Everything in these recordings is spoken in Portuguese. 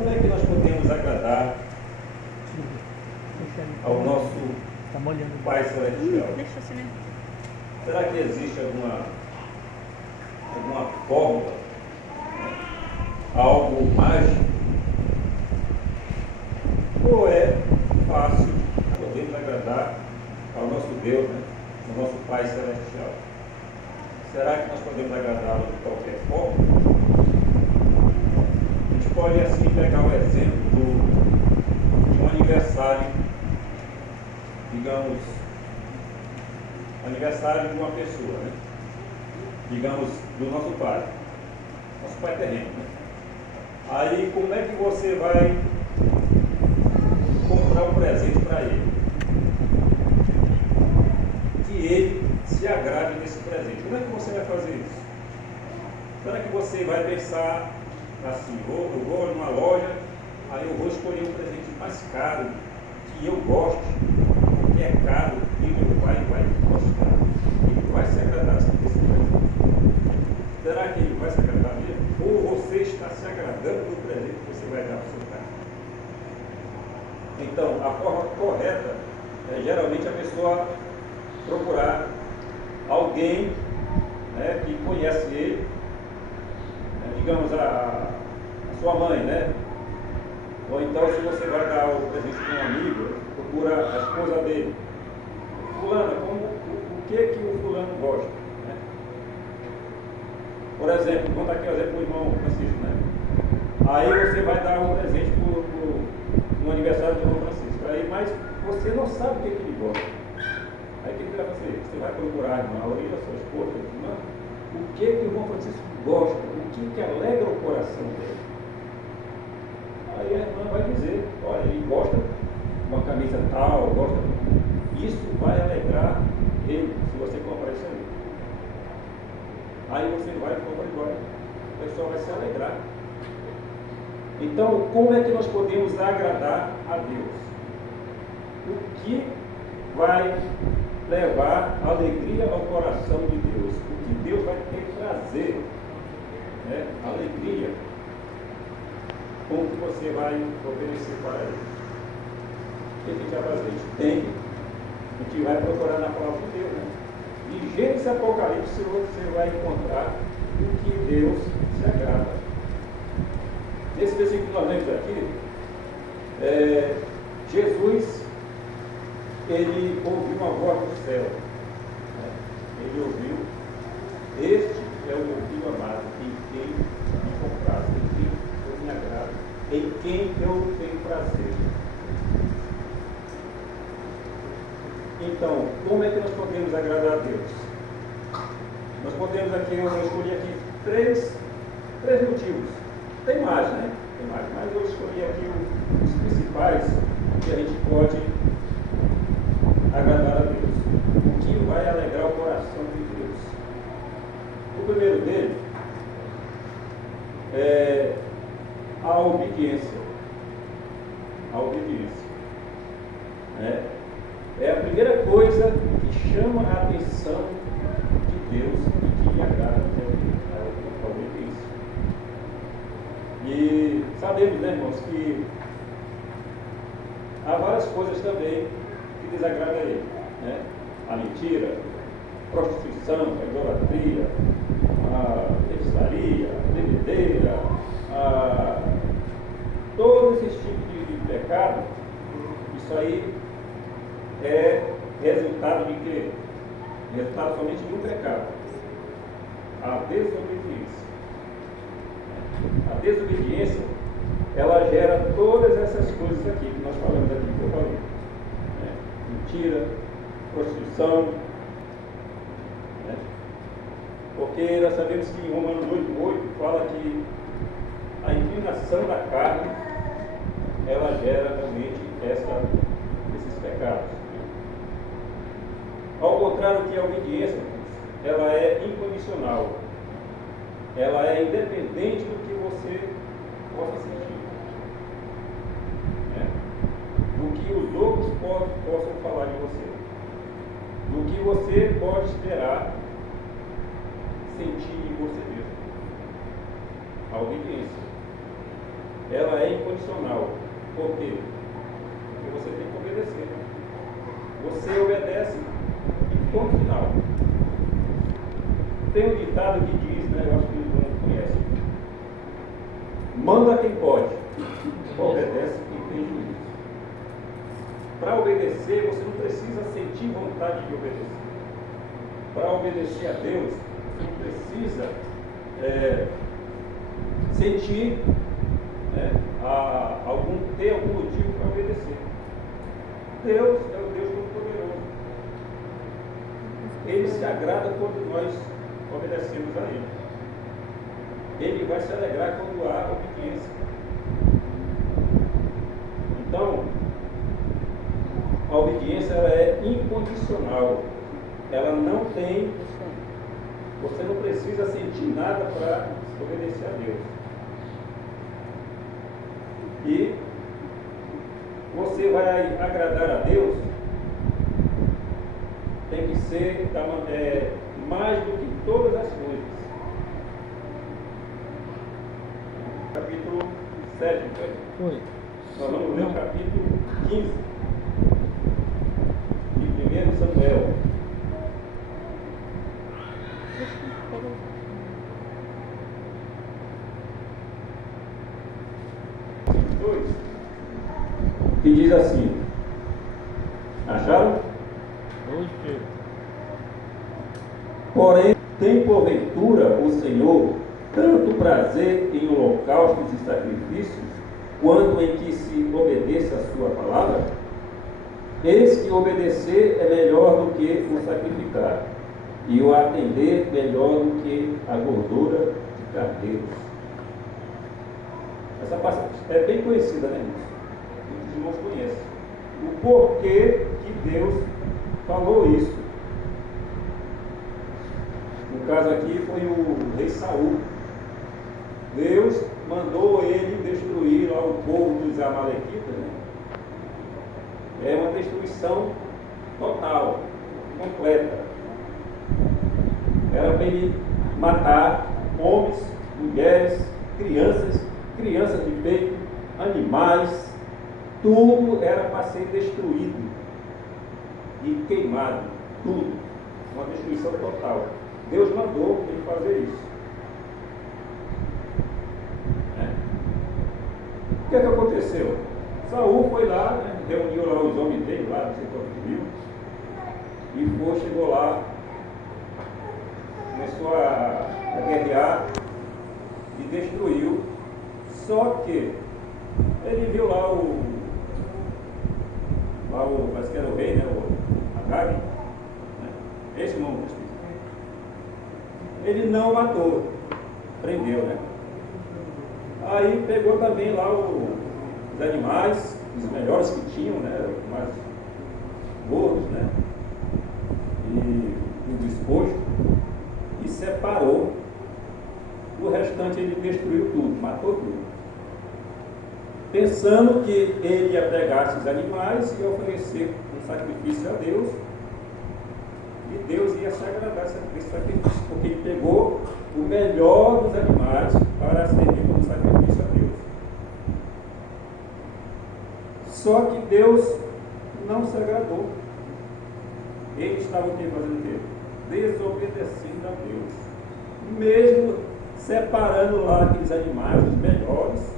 como é que nós podemos agradar ao nosso Pai Celestial? Será que existe alguma fórmula, algo mágico? Ou é fácil podermos agradar ao nosso Deus, né? Ao nosso Pai Celestial? Será que nós podemos agradá-lo de qualquer forma? A gente pode assim pegar o exemplo de um aniversário, digamos, aniversário de uma pessoa, né? Digamos, do nosso pai terreno, né? Aí como é que você vai comprar um presente para ele? Que ele se agrade nesse presente. Como é que você vai fazer isso? Será que você vai pensar assim, eu vou numa loja, aí eu vou escolher um presente mais caro, que eu goste, porque é caro e meu pai vai gostar, ele vai se agradar desse presente? Será que ele vai se agradar mesmo? Ou você está se agradando do presente que você vai dar para o seu pai? Então, a forma correta é geralmente a pessoa procurar alguém, né, que conhece ele, né, digamos a sua mãe, né? Ou então, se você vai dar o presente para um amigo, procura a esposa dele. Fulano, o que o fulano gosta? Né? Por exemplo, vou contar aqui o exemplo do irmão Francisco, né? Aí você vai dar um presente no aniversário do irmão Francisco. Aí, mas você não sabe o que ele gosta. Aí o que vai fazer? Você vai procurar a irmã Aurília, sua esposa, irmã, o que o irmão Francisco gosta, o que alegra o coração dele. Aí a irmã vai dizer, olha, ele gosta de uma camisa tal, gosta. Isso vai alegrar ele, se você comprar isso aí. Aí você vai e compra igual. A pessoa vai se alegrar. Então, como é que nós podemos agradar a Deus? O que vai levar alegria ao coração de Deus? O que Deus vai ter que trazer, né? Alegria. Como que você vai oferecer para ele? O que a gente vai fazer? A gente vai procurar na palavra de Deus, né? De Gênesis e Apocalipse você vai encontrar o que Deus se agrada. Nesse versículo que nós lemos aqui, Jesus, ele ouviu uma voz do céu, né? Ele ouviu, este é o meu filho amado, em quem me comprazo, em quem eu me agrado, em quem eu tenho prazer. Então, como é que nós podemos agradar a Deus? Nós podemos aqui, eu escolhi aqui três motivos. Tem mais, né? Tem mais, mas eu escolhi aqui os principais que a gente pode agradar a Deus. O que vai alegrar o coração de Deus? O primeiro dele é a obediência. A obediência. Né? É a primeira coisa que chama a atenção de Deus e que lhe agrada, a obediência. E sabemos, né, irmãos, que há várias coisas também que desagradam a ele, né? A mentira, a prostituição, a idolatria, a feitiçaria, a bebedeira, todos esses tipos de pecado. Isso aí é resultado de quê? Resultado somente de um pecado: a desobediência. A desobediência, ela gera todas essas coisas aqui que nós falamos aqui, que eu falei, né? Mentira, prostituição, né? Porque nós sabemos que em Romanos 8:8 fala que a inclinação da carne, ela gera realmente esses pecados. Ao contrário que a obediência, ela é incondicional. Ela é independente do que você possa sentir, né? Do que os outros possam falar de você, do que você pode esperar sentir de você mesmo. A obediência. ela é incondicional. Por quê? Porque você tem que obedecer. Você obedece e ponto final. Tem um ditado que diz, né, eu acho que todo mundo conhece: manda quem pode, obedece quem tem juízo. Para obedecer, você não precisa sentir vontade de obedecer. Para obedecer a Deus, você não precisa sentir ter algum motivo para obedecer. Deus é o Deus Todo-Poderoso. Ele se agrada quando nós obedecemos a Ele. Ele vai se alegrar quando há obediência. Então, a obediência ela é incondicional. Ela não tem... Você não precisa sentir nada para obedecer a Deus. E você vai agradar a Deus, tem que ser mais do que todas as coisas. Capítulo 7, Foi. nós vamos ler o capítulo 15 de 1 Samuel. Que diz assim: acharam? Porém, tem porventura o Senhor tanto prazer em holocaustos e sacrifícios, quanto em que se obedeça a sua palavra? Eis que obedecer é melhor do que o sacrificar, e o atender melhor do que a gordura de cardeiros. Essa passagem é bem conhecida, né? Muitos irmãos conhecem. O porquê que Deus falou isso. No caso aqui foi o rei Saul. Deus mandou ele destruir lá o povo dos Amalequitas, né? É uma destruição total, completa. Era para ele matar homens, mulheres, crianças de peito, animais, tudo era para ser destruído e queimado, tudo. Uma destruição total. Deus mandou ele fazer isso. O que é que aconteceu? Saul foi lá, né, reuniu lá os homens dele, lá, não sei quantos mil, e chegou lá, começou a guerrear e destruiu. Só que ele viu lá parece que era o rei, né, o Agag, né, esse nome do Espírito. Ele não matou, prendeu, né? Aí pegou também lá os animais, os melhores que tinham, né, os mais gordos, né, e o despojo, e separou. O restante ele destruiu tudo, matou tudo, pensando que ele ia pegar esses animais e oferecer um sacrifício a Deus, e Deus ia se agradar desse sacrifício, porque ele pegou o melhor dos animais para servir como sacrifício a Deus. Só que Deus não se agradou. Eles estavam fazendo o quê? Desobedecendo a Deus. Mesmo separando lá aqueles animais, os melhores,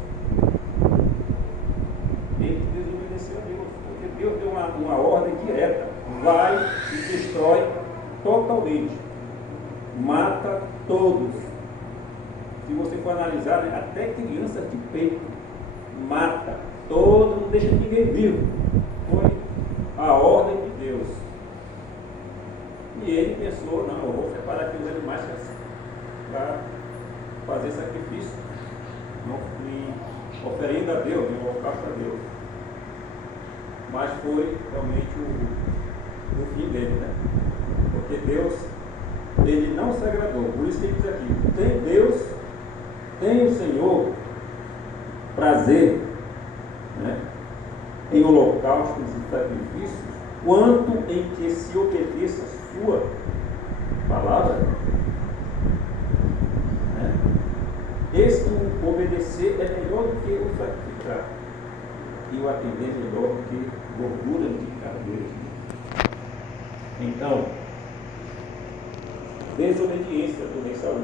ele desobedeceu a Deus. Porque Deus deu uma ordem direta: vai e destrói totalmente. Mata todos. Se você for analisar, né, até criança de peito, mata todo, não deixa ninguém vivo. Foi a ordem de Deus. E ele pensou: não, eu vou separar aqueles animais para fazer sacrifício, em oferenda a Deus, em holocausto a Deus. Mas foi realmente o fim dele, né? Porque Deus, ele não se agradou. Por isso que ele diz aqui: tem o Senhor prazer, né, em holocaustos e sacrifícios, quanto em que se obedeça a sua palavra. Né? Esse obedecer é melhor do que o sacrificar. E o atender é melhor do que gordura de cabeça. Então, desobediência do rei Saul.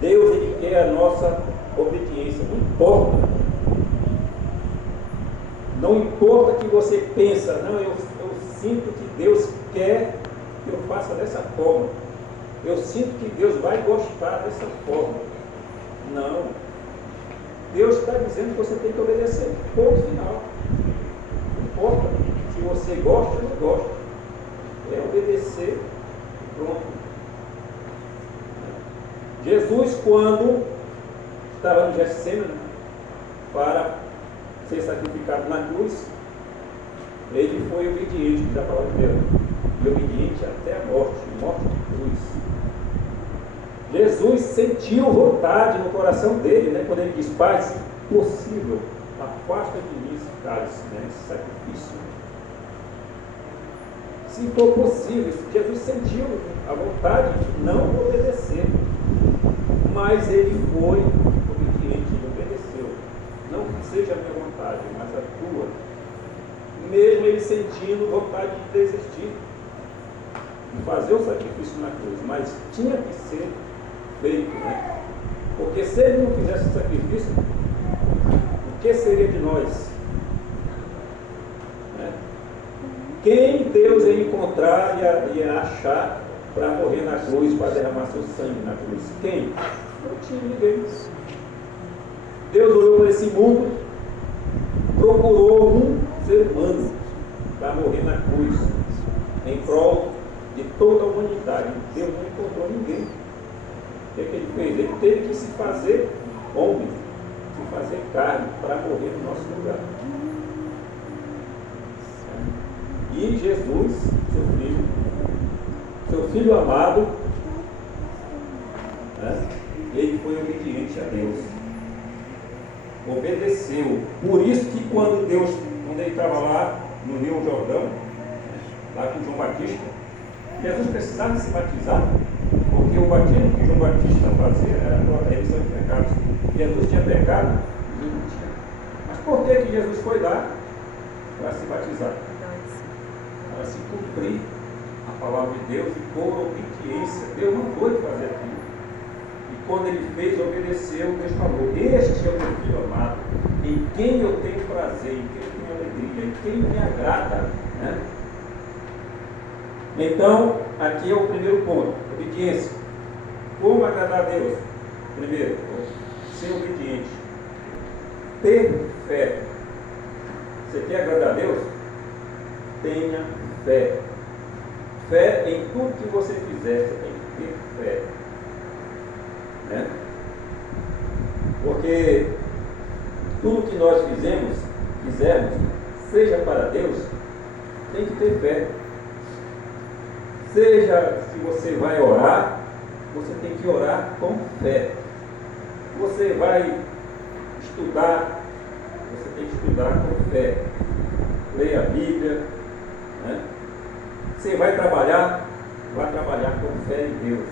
Deus, ele quer a nossa obediência. Não importa que você pensa, não, eu sinto que Deus quer que eu faça dessa forma. Eu sinto que Deus vai gostar dessa forma. Não. Deus está dizendo que você tem que obedecer. Ponto final. Não importa se você gosta ou não gosta. É obedecer. Pronto. Jesus, quando estava no Getsemane para ser sacrificado na cruz, ele foi obediente, que já falou dele, e obediente até a morte de cruz. Jesus sentiu vontade no coração dele, né, quando ele diz: Pai, se possível, afasta de mim esse cálice, né, esse sacrifício. Se for possível, Jesus sentiu a vontade de não obedecer, mas ele foi obediente, ele obedeceu. Não que seja a minha vontade, mas a tua. Mesmo ele sentindo vontade de desistir, de fazer o sacrifício na cruz, mas tinha que ser feito, né? Porque se ele não fizesse o sacrifício, o que seria de nós? Né? Quem Deus ia encontrar e ia achar para morrer na cruz, para derramar seu sangue na cruz? Quem? Não tinha ninguém. Deus olhou para esse mundo, procurou um ser humano para morrer na cruz, em prol de toda a humanidade. Deus não encontrou ninguém. O que ele fez? Ele teve que se fazer homem, se fazer carne, para morrer no nosso lugar. E Jesus, seu filho amado, né, ele foi obediente a Deus. Obedeceu. Por isso que quando ele estava lá no Rio Jordão, lá com João Batista, Jesus precisava se batizar, porque o batismo que João Batista fazia era a remissão de pecados. Jesus tinha pecado? Não tinha. Mas por que Jesus foi lá para se batizar? Para se cumprir a palavra de Deus e por obediência. Deus não foi fazer aquilo. E quando ele fez, obedeceu, Deus falou: Este é o meu filho amado, em quem eu tenho prazer, em quem eu tenho alegria, em quem me agrada. Né? Então, aqui é o primeiro ponto: obediência. Como agradar a Deus? Primeiro, ser obediente. Ter fé. Você quer agradar a Deus? Tenha fé. Fé em tudo que você fizer, você tem que ter fé. Né? Porque tudo que nós fizermos, seja para Deus, tem que ter fé. Seja se você vai orar, você tem que orar com fé. Você vai estudar, você tem que estudar com fé. Leia a Bíblia. Né? Você vai trabalhar com fé em Deus,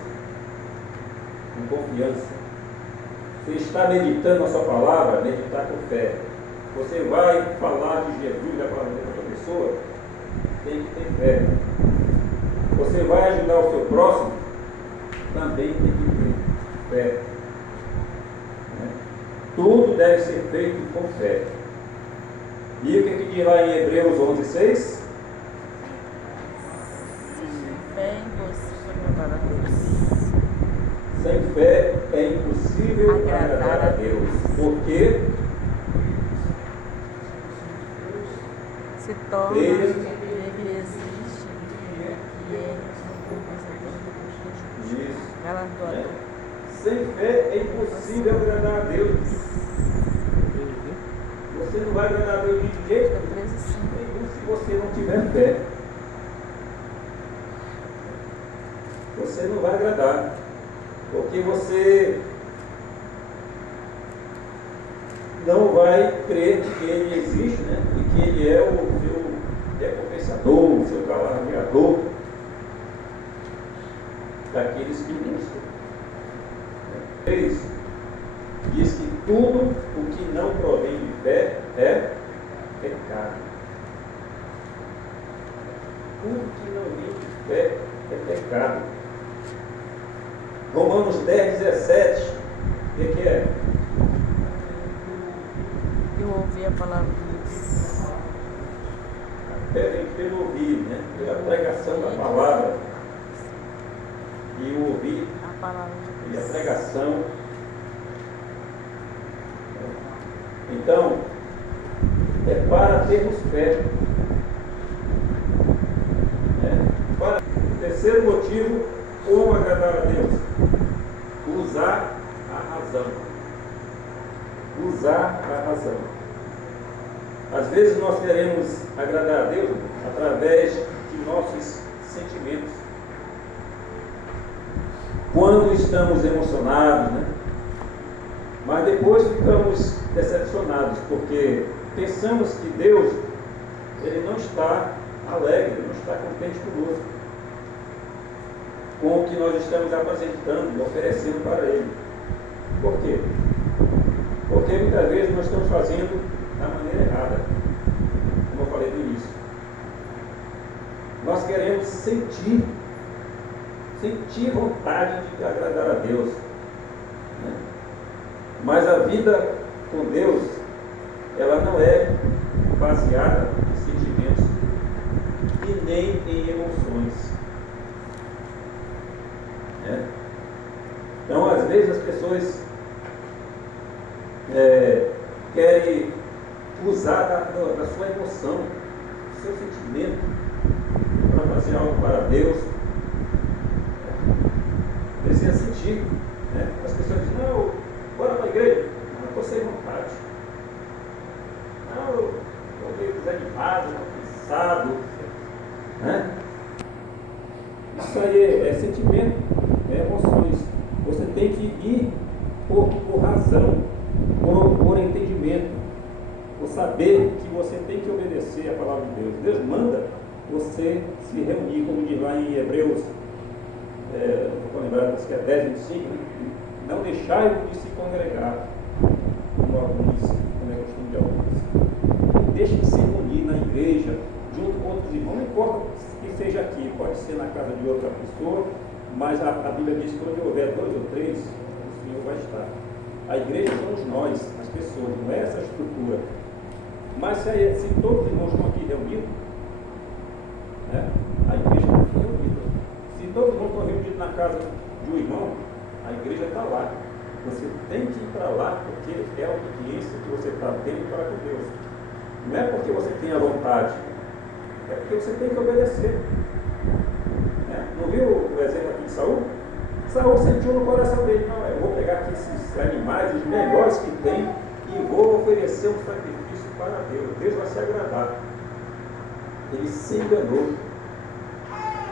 com confiança. Você está meditando a sua palavra, meditar com fé. Você vai falar de Jesus, da palavra de outra pessoa, tem que ter fé. Você vai ajudar o seu próximo, também tem que ter fé. Né? Tudo deve ser feito com fé. E o que diz lá em Hebreus 11:6? Sem fé é impossível agradar a Deus. Porque se torna ele existe e é galardoador. Sem fé é impossível agradar a Deus. Você não vai agradar a Deus de jeito nenhum se você não tiver fé. Você não vai agradar, porque você não vai crer que Ele existe, né? E que Ele é o seu recompensador, o seu galardoador daqueles que buscam. É isso. tudo o que não provém de fé é pecado. Tudo que não vem de fé é pecado. Romanos 10, 17. O que é? Eu ouvi a palavra de Deus. A fé vem pelo ouvir, né? Pela pregação da palavra. E o ouvir A palavra de e a Deus. pregação. Então, é para termos fé. O terceiro motivo, como agradar a Deus? Usar a razão. Usar a razão. Às vezes nós queremos agradar a Deus através de nossos sentimentos. Quando estamos emocionados, né? Mas depois ficamos decepcionados, porque pensamos que Deus, Ele não está alegre, Ele não está contente conosco, com o que nós estamos apresentando, oferecendo para Ele. Por quê? Porque muitas vezes nós estamos fazendo da maneira errada, como eu falei no início. Nós queremos sentir vontade de agradar a Deus, né? Mas a vida com Deus, ela não é baseada em sentimentos e nem em emoções, né? Então, às vezes as pessoas querem usar da sua emoção, do seu sentimento, para fazer algo para Deus. Precisa sentir, né? As pessoas dizem, não, bora para a igreja. Não, eu estou sem vontade. Não, eu estou meio desanimado, cansado, né? Isso aí é sentimento, é emoções. Você tem que ir por razão, por entendimento, por saber que você tem que obedecer a palavra de Deus. Deus manda você se reunir, como diz lá em Hebreus, vou lembrar, que é 10, 25, não deixai de se congregar, como alguns, como é costume de alguns. Deixe de se reunir na igreja, junto com outros irmãos, não importa que seja aqui, pode ser na casa de outra pessoa, mas a Bíblia diz que onde houver 2 ou 3, o Senhor vai estar. A igreja somos nós, as pessoas, não é essa estrutura. Mas se todos os irmãos estão aqui reunidos, né, a igreja está aqui reunida. Se todos os irmãos estão reunidos na casa de um irmão, a igreja está lá. Você tem que ir para lá porque é a obediência que você está tendo para com Deus. Não é porque você tem a vontade, é porque você tem que obedecer. Não viu o exemplo aqui de Saul? Saul sentiu no coração dele, não, eu vou pegar aqui esses animais, os melhores que tem, e vou oferecer um sacrifício para Deus. Deus vai se agradar. Ele se enganou.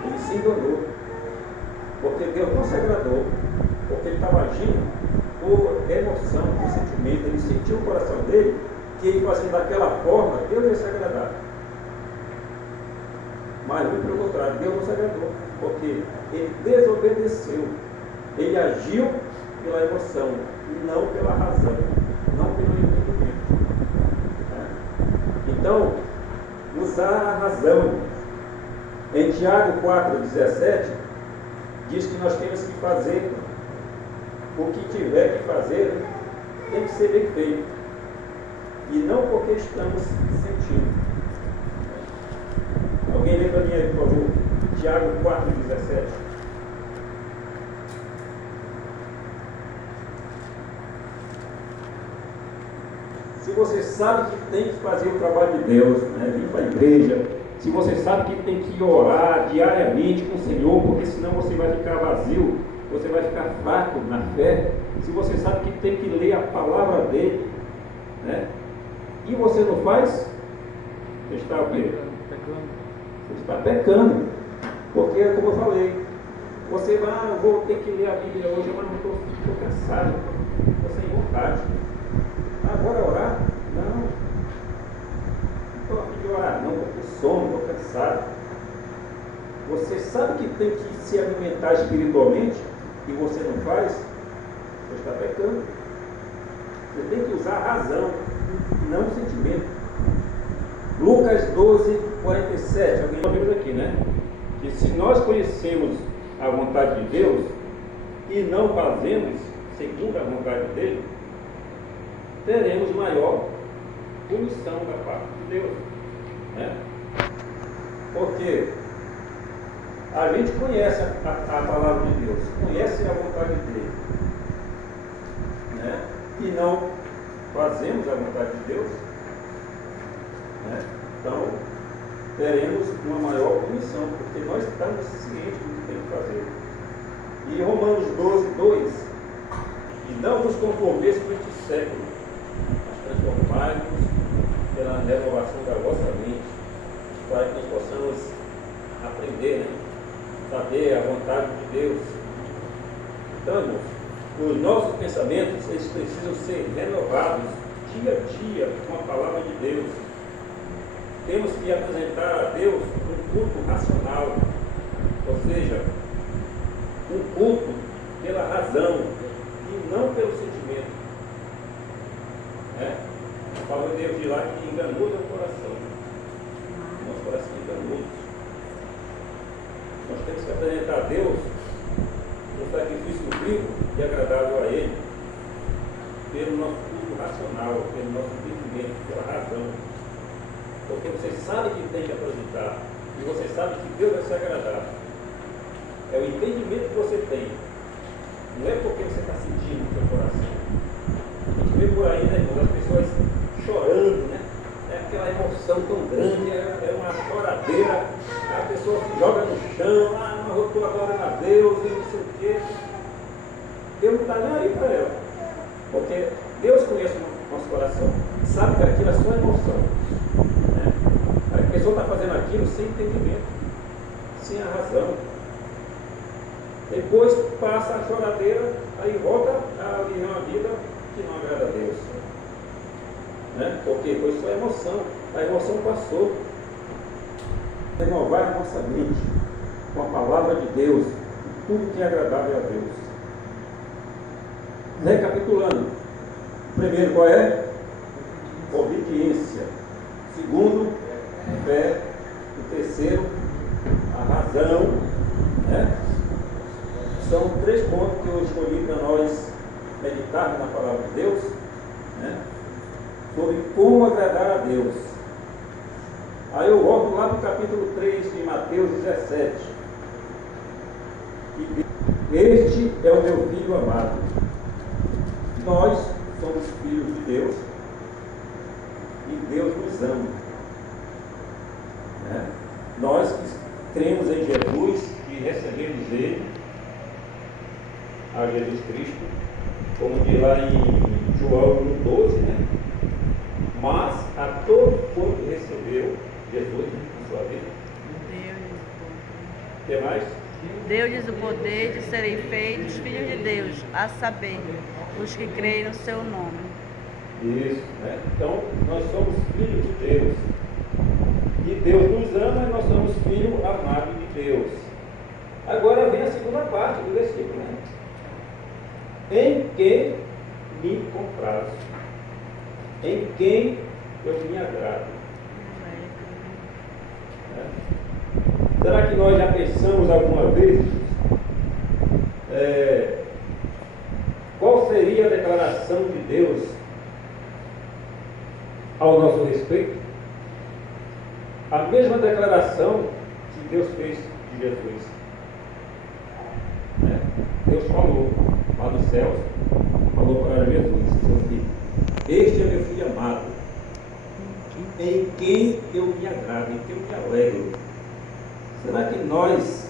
Ele se enganou. Porque Deus não se agradou, porque ele estava agindo por emoção, por sentimento. Ele sentiu o coração dele que ele fazendo daquela forma, Deus ia se agradar. Mas muito pelo contrário, Deus não se agradou, porque ele desobedeceu. Ele agiu pela emoção, não pela razão, não pelo entendimento. Então, usar a razão. Em Tiago 4,17, diz que nós temos que fazer o que tiver que fazer, tem que ser bem feito. E não porque estamos sentindo. Alguém lê para mim aí, por favor, Tiago 4,17. Se você sabe que tem que fazer o trabalho de Deus, né, vir para a igreja, se você sabe que tem que orar diariamente com o Senhor, porque senão você vai ficar vazio, você vai ficar fraco na fé, se você sabe que tem que ler a palavra dele, né, e você não faz, você está o quê? Você está pecando, porque como eu falei, você vai, eu vou ter que ler a Bíblia hoje, mas não estou cansado, estou sem vontade. Agora orar? Não. Não estou aqui de orar, não, estou com sono, estou cansado. Você sabe que tem que se alimentar espiritualmente e você não faz? Você está pecando. Você tem que usar a razão, não o sentimento. Lucas 12, 47. Alguém já viu aqui, né? Que se nós conhecemos a vontade de Deus e não fazemos segundo a vontade dele, teremos maior punição da parte de Deus, né? Porque a gente conhece a palavra de Deus, conhece a vontade dele, né? E não fazemos a vontade de Deus, né? Então teremos uma maior punição, porque nós estamos cientes do que tem que fazer. E Romanos 12, 2: e não vos conformeis com este século, mas transformai-vos pela renovação da vossa mente, para que nós possamos aprender, né? Saber a vontade de Deus. Então, irmãos, os nossos pensamentos, eles precisam ser renovados dia a dia com a palavra de Deus. Temos que apresentar a Deus um culto racional, ou seja, um culto pela razão e não pelo sentimento, né? A palavra de Deus diz lá que enganoso é o coração. Nosso coração é enganoso. Nós temos que apresentar a Deus um sacrifício vivo e agradável a Ele, pelo nosso culto racional, pelo nosso entendimento, pela razão. Porque você sabe que tem que apresentar, e você sabe que Deus vai se agradar. É o entendimento que você tem. Não é porque você está sentindo no seu coração. A gente vê por aí, né, irmão, as pessoas chorando, né? É aquela emoção tão grande, é uma choradeira. A pessoa se joga no chão, mas eu estou adorando a Deus e não sei o quê. Deus não está nem aí para ela. Porque Deus conhece o nosso coração, sabe que aquilo é só emoção, né? A pessoa está fazendo aquilo sem entendimento, sem a razão. Depois passa a choradeira, aí volta a viver uma vida que não agrada a Deus, né? Porque foi só emoção, a emoção passou. Renovar a nossa mente com a palavra de Deus, tudo que é agradável a Deus. Recapitulando, primeiro, qual é? Obediência. Segundo, fé. O terceiro, a razão, né? São 3 pontos que eu escolhi para nós meditarmos na palavra de Deus, né? Sobre como agradar a Deus. Aí eu volto lá no capítulo 3 de Mateus 17. E este é o meu filho amado. Nós somos filhos de Deus e Deus nos ama, né? Nós que cremos em Jesus e recebemos Ele, a Jesus Cristo, como diz lá em João 12, né? Mas a todo quanto recebeu Jesus, né, na sua vida. O que mais? Deu-lhes o poder de serem feitos filhos de Deus, a saber, os que creem no seu nome. Isso, né? Então, nós somos filhos de Deus. E Deus nos ama e nós somos filhos amados de Deus. Agora vem a segunda parte do versículo, né? Em quem me comprazo, em quem eu me agrado. Será que nós já pensamos alguma vez qual seria a declaração de Deus ao nosso respeito? A mesma declaração que Deus fez de Jesus, né? Deus falou lá nos céus, falou para Jesus, seu filho: este é meu filho amado, em quem eu me agrado, em quem eu me alegro. Será que nós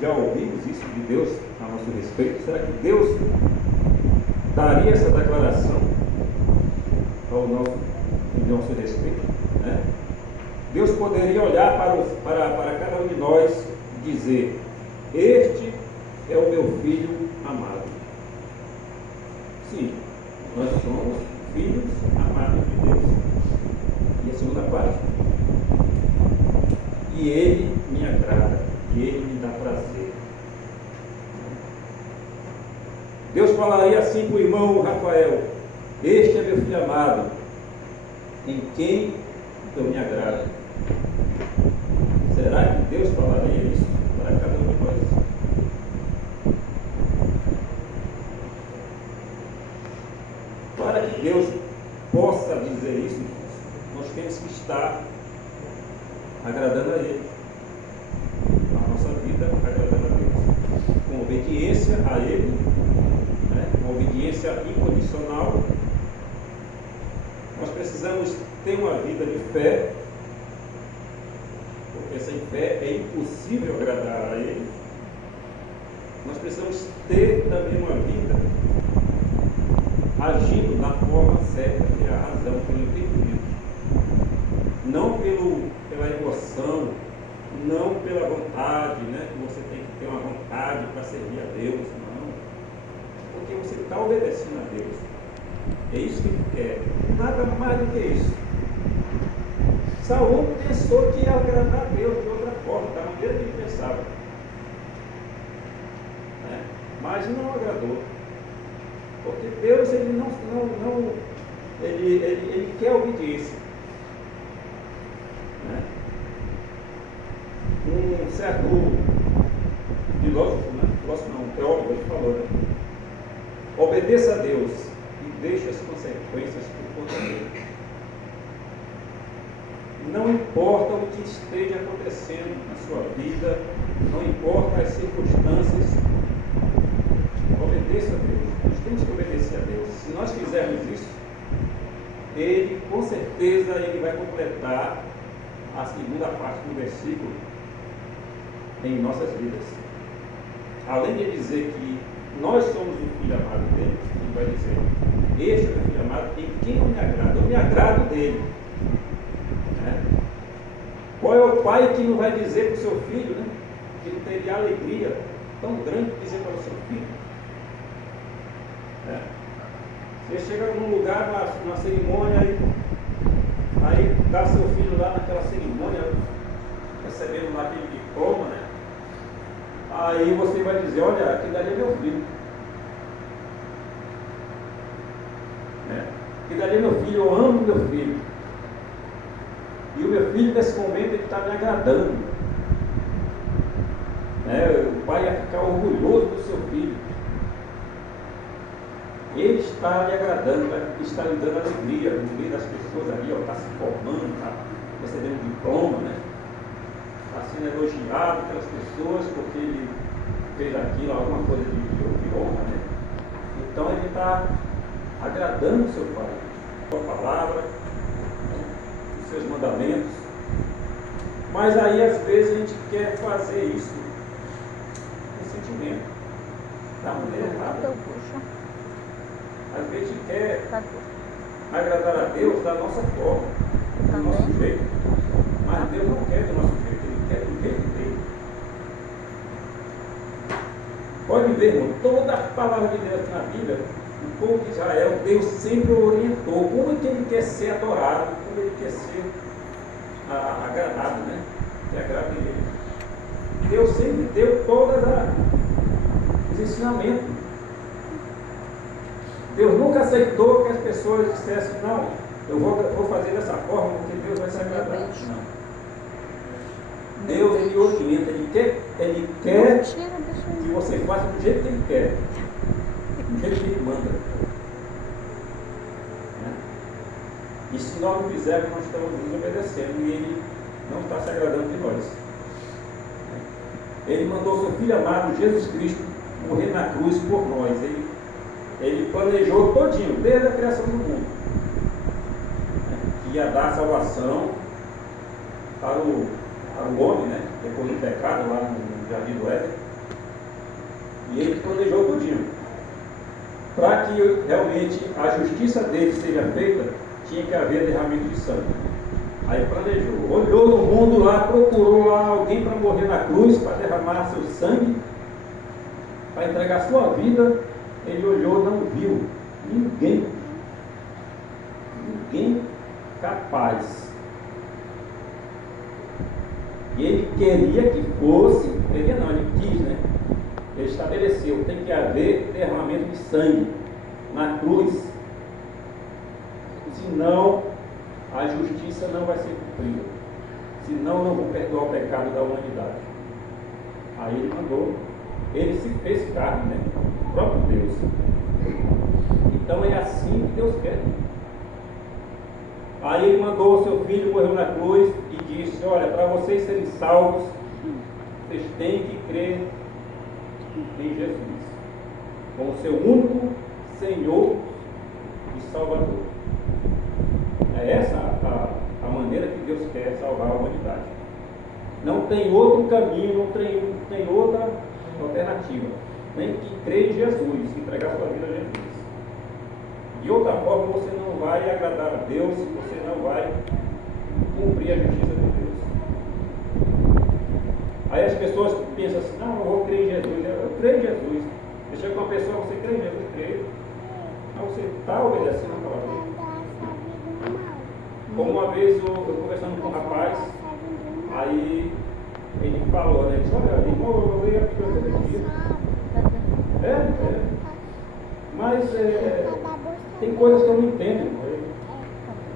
já ouvimos isso de Deus a nosso respeito? Será que Deus daria essa declaração ao nosso respeito, né? Deus poderia olhar para cada um de nós e dizer: este é o meu filho amado. Sim, nós somos filhos amados de Deus. E a segunda parte: e Ele me agrada, e Ele me dá prazer. Deus falaria assim para o irmão Rafael: este é meu filho amado, em quem eu me agrado. Será que Deus falaria isso para cada um de nós? Para que Deus possa dizer isso, nós temos que estar agradando a Ele, a nossa vida agradando a Deus, com obediência a Ele, né? Com obediência incondicional. Nós precisamos ter uma vida de fé, porque sem fé é impossível agradar a Ele. Nós precisamos ter também uma vida agindo na forma certa, que é a razão, pelo entendimento, não pela emoção, não pela vontade, né? Que você tem que ter uma vontade para servir a Deus, não, porque você está obedecendo a Deus, é isso que Ele quer, nada mais do que isso. Saul pensou que ia agradar a Deus de outra forma, da maneira que ele pensava, né? Mas não agradou. Porque Deus, ele ele quer obediência, né? Um certo filósofo, né? Filósofo não, um teólogo, ele falou, né? Obedeça a Deus e deixe as consequências por conta dele. Não importa o que esteja acontecendo na sua vida, não importa as circunstâncias, obedeça a Deus. Nós temos que obedecer a Deus. Se nós fizermos isso, Ele, com certeza, Ele vai completar a segunda parte do versículo em nossas vidas. Além de dizer que nós somos o filho amado dele, Ele vai dizer: este é o filho amado em quem eu me agrado. Eu me agrado dele. Né? Qual é o pai que não vai dizer para o seu filho, né, que não teria alegria tão grande de dizer para o seu filho? Você chega num lugar, numa cerimônia, aí dá seu filho lá naquela cerimônia, recebendo lá aquele diploma, né? Aí você vai dizer: olha, aquele ali é meu filho. Aquele ali é meu filho, eu amo meu filho. E o meu filho, nesse momento, ele está me agradando. O pai ia ficar orgulhoso do seu filho. Ele está lhe agradando, está lhe dando alegria no meio das pessoas ali, está se formando, está recebendo diploma, né? Está sendo elogiado pelas pessoas porque ele fez aquilo, alguma coisa de honra, né? Então ele está agradando o seu pai, a sua palavra, os seus mandamentos. Mas aí às vezes a gente quer fazer isso com sentimento, da maneira errada. Às vezes a gente quer agradar a Deus da nossa forma, do nosso jeito. Mas Deus não quer do nosso jeito, Ele quer do jeito dele. Pode ver, irmão, toda a palavra de Deus na Bíblia, o povo de Israel, Deus sempre orientou como é que ele quer ser adorado, como ele quer ser agradado, né? Que agrada ele. Deus sempre deu todos os ensinamentos. Deus nunca aceitou que as pessoas dissessem: não, eu vou fazer dessa forma porque Deus vai se agradar. Não. Deus, Ele orienta, Ele quer que você faça do jeito que Ele quer, do jeito que Ele manda. E se nós não fizermos, nós estamos desobedecendo e Ele não está se agradando de nós. Ele mandou seu Filho amado, Jesus Cristo, morrer na cruz por nós. Ele planejou todinho, desde a criação do mundo, que ia dar salvação para o homem, né? Depois do pecado lá no Jardim do Éden. E ele planejou todinho. Para que realmente a justiça dele seja feita, tinha que haver derramamento de sangue. Aí planejou, olhou no mundo lá, procurou lá alguém para morrer na cruz, para derramar seu sangue, para entregar sua vida. Ele olhou, não viu ninguém capaz. E ele queria que fosse, queria não, ele quis, né? Ele estabeleceu, tem que haver derramamento de sangue na cruz. Senão, a justiça não vai ser cumprida. Senão, eu não vou perdoar o pecado da humanidade. Aí ele mandou, ele se fez carne, né? O próprio Deus. Então é assim que Deus quer. Aí ele mandou o seu filho, morreu na cruz e disse: olha, para vocês serem salvos, vocês têm que crer em Jesus como seu único Senhor e Salvador. É essa a maneira que Deus quer salvar a humanidade. Não tem outro caminho, não tem outra alternativa. Tem que crer em Jesus, entregar sua vida a Jesus. De outra forma, você não vai agradar a Deus, você não vai cumprir a justiça de Deus. Aí as pessoas pensam assim: não, eu vou crer em Jesus. Eu creio em Jesus. Você chega com uma pessoa, você crê em Jesus? Creio. Mas você está obedecendo a palavra dele. Como uma vez eu conversando com um rapaz, aí ele falou, né? Ele disse: olha, irmão, eu leio a Bíblia todo dia. Mas tem coisas que eu não entendo.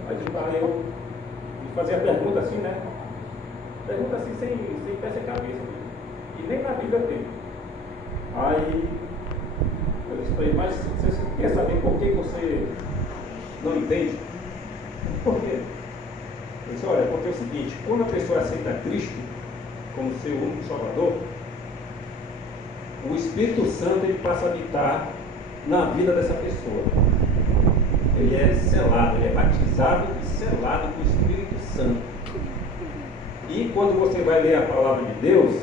Aí eu fazia a pergunta assim, né? Pergunta assim, sem pé sem cabeça. E nem na Bíblia tem. Aí eu disse para ele: mas você quer saber por que você não entende? Por quê? Ele disse: olha, porque é o seguinte, quando a pessoa aceita Cristo como seu único Salvador, o Espírito Santo ele passa a habitar na vida dessa pessoa. Ele é selado, ele é batizado e selado com o Espírito Santo. E quando você vai ler a palavra de Deus,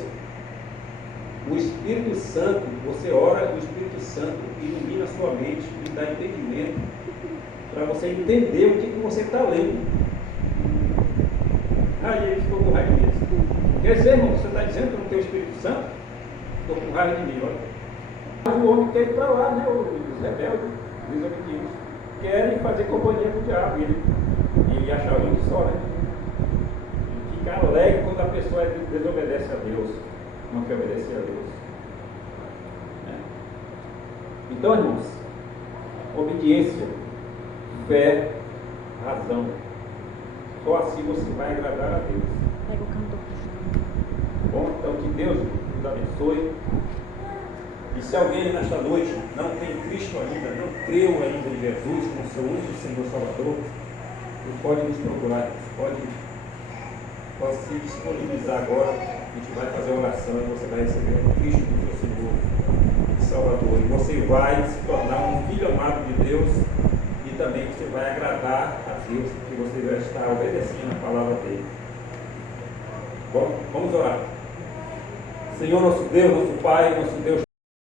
o Espírito Santo, você ora, o Espírito Santo ilumina a sua mente e dá entendimento para você entender o que você está lendo. Aí ele ficou com raiva disso. Quer dizer, irmão, você está dizendo que não tem o Espírito Santo? Estou com raiva de mim, olha. O homem quer ir para lá, né? Os rebeldes, os desobedientes, querem fazer companhia com o diabo. E achar ruim só, né? E ficar alegre quando a pessoa desobedece a Deus, não quer obedecer a Deus. Então, irmãos, obediência, fé, razão. Só assim você vai agradar a Deus. Pega o cantor. Bom, então que Deus nos abençoe. E se alguém nesta noite não tem Cristo ainda, não creu ainda em Jesus como seu único Senhor Salvador, ele pode nos procurar, pode se disponibilizar agora. A gente vai fazer a oração e você vai receber Cristo como seu Senhor e Salvador. E você vai se tornar um filho amado de Deus e também você vai agradar a Deus, porque você vai estar obedecendo a palavra dele. Bom, vamos orar. Senhor, nosso Deus, nosso Pai, nosso Deus